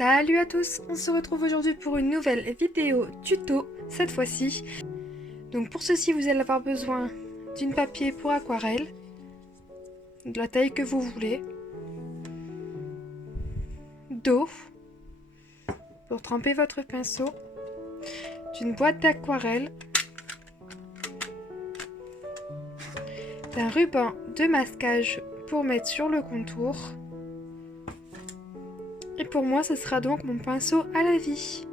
Salut à tous, on se retrouve aujourd'hui pour une nouvelle vidéo tuto, cette fois-ci. Donc pour ceci, vous allez avoir besoin d'une papier pour aquarelle, de la taille que vous voulez, d'eau pour tremper votre pinceau, d'une boîte d'aquarelle, d'un ruban de masquage pour mettre sur le contour. Et pour moi, ce sera donc mon pinceau à la vie.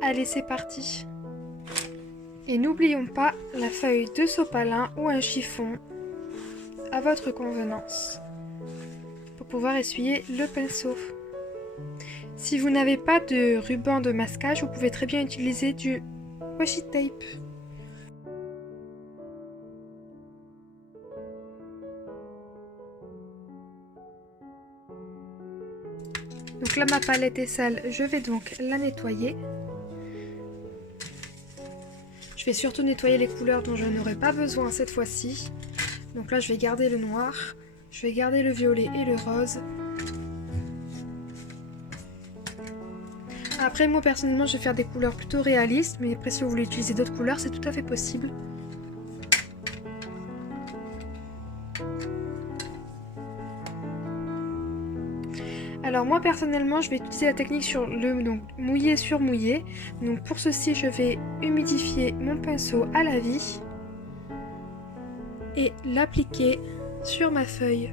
Allez, c'est parti. Et n'oublions pas la feuille de sopalin ou un chiffon à votre convenance pour pouvoir essuyer le pinceau. Si vous n'avez pas de ruban de masquage, vous pouvez très bien utiliser du washi tape. Donc là, ma palette est sale, je vais donc la nettoyer. Je vais surtout nettoyer les couleurs dont je n'aurai pas besoin cette fois-ci. Donc là, je vais garder le noir, je vais garder le violet et le rose. Après, moi personnellement, je vais faire des couleurs plutôt réalistes, mais après, si vous voulez utiliser d'autres couleurs, c'est tout à fait possible. Alors moi personnellement, je vais utiliser la technique sur le mouillé sur mouillé. Donc pour ceci, je vais humidifier mon pinceau à la vie et l'appliquer sur ma feuille.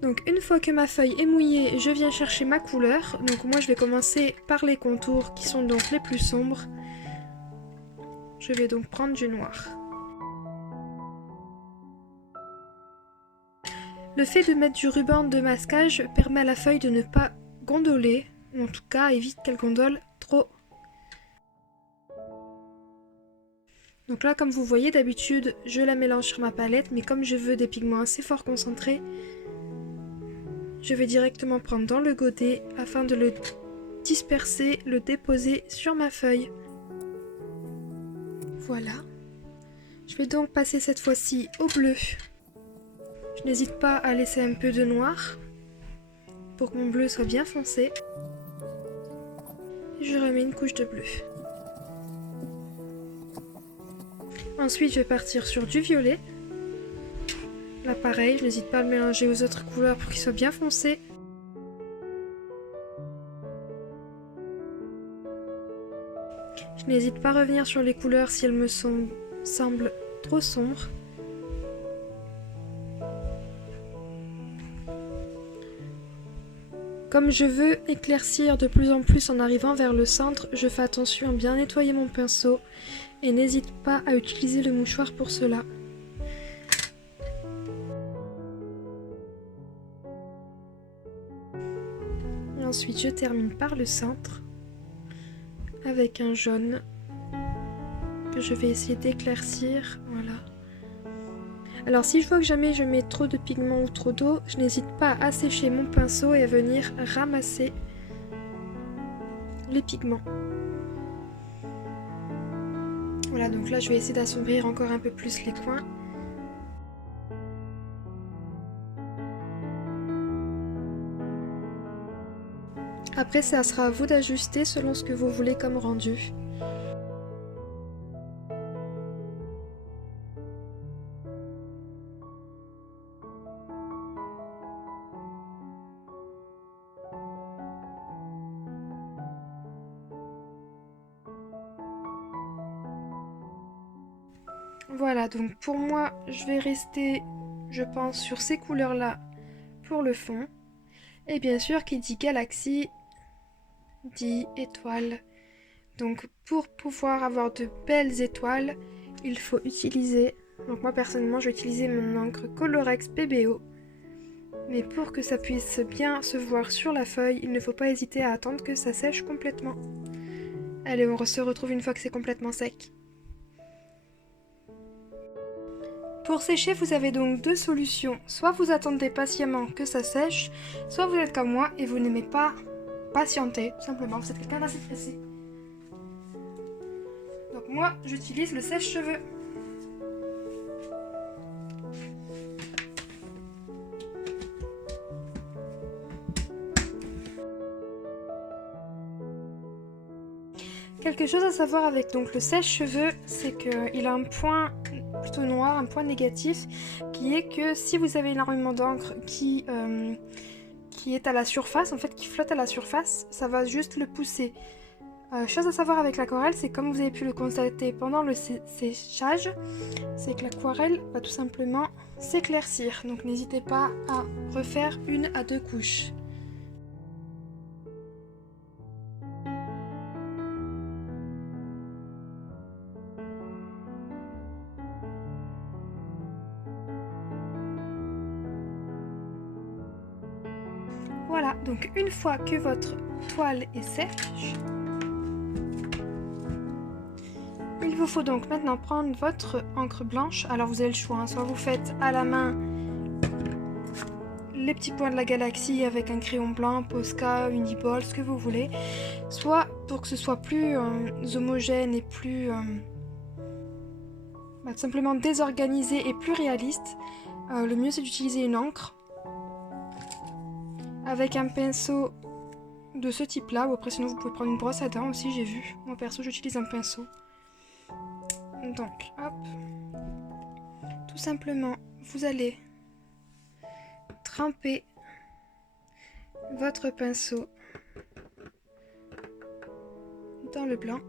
Donc une fois que ma feuille est mouillée, je viens chercher ma couleur. Donc moi je vais commencer par les contours qui sont donc les plus sombres. Je vais donc prendre du noir. Le fait de mettre du ruban de masquage permet à la feuille de ne pas gondoler, ou en tout cas évite qu'elle gondole trop. Donc là, comme vous voyez, d'habitude je la mélange sur ma palette, mais comme je veux des pigments assez fort concentrés, je vais directement prendre dans le godet afin de le disperser, le déposer sur ma feuille. Voilà. Je vais donc passer cette fois-ci au bleu. Je n'hésite pas à laisser un peu de noir pour que mon bleu soit bien foncé. Et je remets une couche de bleu. Ensuite, je vais partir sur du violet. Là, pareil, je n'hésite pas à le mélanger aux autres couleurs pour qu'il soit bien foncé. Je n'hésite pas à revenir sur les couleurs si elles me semblent trop sombres. Comme je veux éclaircir de plus en plus en arrivant vers le centre, je fais attention à bien nettoyer mon pinceau et n'hésite pas à utiliser le mouchoir pour cela. Et ensuite, je termine par le centre avec un jaune que je vais essayer d'éclaircir. Voilà. Alors si je vois que jamais je mets trop de pigments ou trop d'eau, je n'hésite pas à assécher mon pinceau et à venir ramasser les pigments. Voilà, donc là je vais essayer d'assombrir encore un peu plus les coins. Après, ça sera à vous d'ajuster selon ce que vous voulez comme rendu. Voilà, donc pour moi, je vais rester, je pense, sur ces couleurs-là pour le fond. Et bien sûr, qui dit galaxie, dit étoile. Donc pour pouvoir avoir de belles étoiles, il faut utiliser, donc moi personnellement, je vais utiliser mon encre Colorex PBO. Mais pour que ça puisse bien se voir sur la feuille, il ne faut pas hésiter à attendre que ça sèche complètement. Allez, on se retrouve une fois que c'est complètement sec. Pour sécher, vous avez donc deux solutions. Soit vous attendez patiemment que ça sèche, soit vous êtes comme moi et vous n'aimez pas patienter, tout simplement. Vous êtes quelqu'un d'assez pressé. Donc moi, j'utilise le sèche-cheveux. quelque chose à savoir avec donc le sèche-cheveux, c'est qu'il a un point plutôt noir, un point négatif, qui est que si vous avez énormément d'encre qui est à la surface, en fait qui flotte à la surface, ça va juste le pousser. Chose à savoir avec l'aquarelle, c'est comme vous avez pu le constater pendant le séchage, c'est que l'aquarelle va tout simplement s'éclaircir. Donc n'hésitez pas à refaire 1 à 2 couches. Voilà, donc une fois que votre toile est sèche, il vous faut donc maintenant prendre votre encre blanche. Alors vous avez le choix, hein, soit vous faites à la main les petits points de la galaxie avec un crayon blanc, Posca, Uniball, ce que vous voulez, soit pour que ce soit plus homogène et plus simplement désorganisé et plus réaliste, le mieux c'est d'utiliser une encre avec un pinceau de ce type là, ou après sinon vous pouvez prendre une brosse à dents aussi, j'ai vu. Moi perso j'utilise un pinceau. Donc hop, tout simplement vous allez tremper votre pinceau dans le blanc.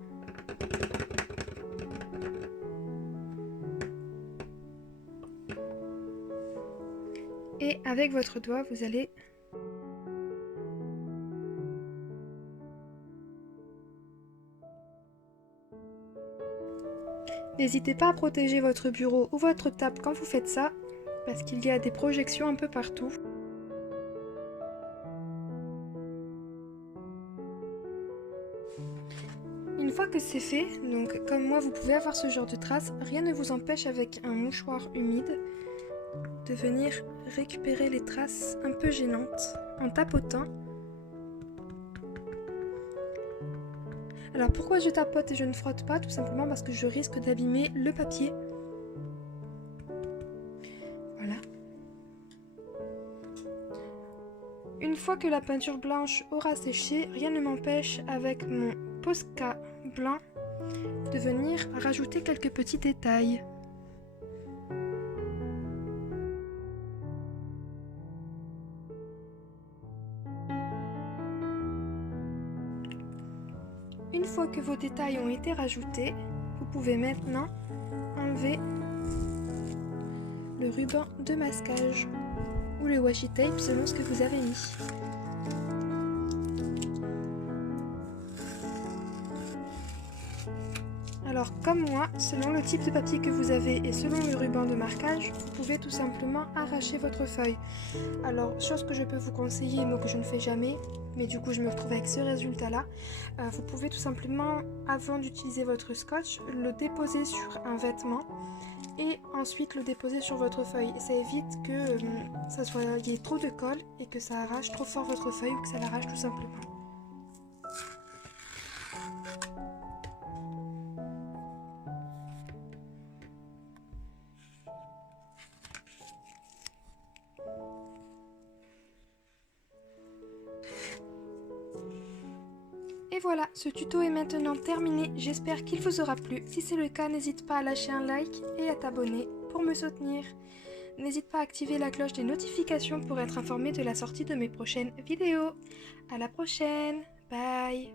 Et avec votre doigt, vous allez n'hésitez pas à protéger votre bureau ou votre table quand vous faites ça, parce qu'il y a des projections un peu partout. Une fois que c'est fait, donc comme moi vous pouvez avoir ce genre de traces, rien ne vous empêche avec un mouchoir humide de venir récupérer les traces un peu gênantes en tapotant. Alors pourquoi je tapote et je ne frotte pas? Tout simplement parce que je risque d'abîmer le papier. Voilà. Une fois que la peinture blanche aura séché, rien ne m'empêche avec mon Posca blanc de venir rajouter quelques petits détails. Une fois que vos détails ont été rajoutés, vous pouvez maintenant enlever le ruban de masquage ou le washi tape selon ce que vous avez mis. Alors comme moi, selon le type de papier que vous avez et selon le ruban de marquage, vous pouvez tout simplement arracher votre feuille. Alors, chose que je peux vous conseiller, mais que je ne fais jamais, mais du coup je me retrouve avec ce résultat là, vous pouvez tout simplement, avant d'utiliser votre scotch, le déposer sur un vêtement et ensuite le déposer sur votre feuille. Et ça évite que il y ait trop de colle et que ça arrache trop fort votre feuille ou que ça l'arrache tout simplement. Et voilà, ce tuto est maintenant terminé, j'espère qu'il vous aura plu. Si c'est le cas, n'hésite pas à lâcher un like et à t'abonner pour me soutenir. N'hésite pas à activer la cloche des notifications pour être informé de la sortie de mes prochaines vidéos. À la prochaine, bye.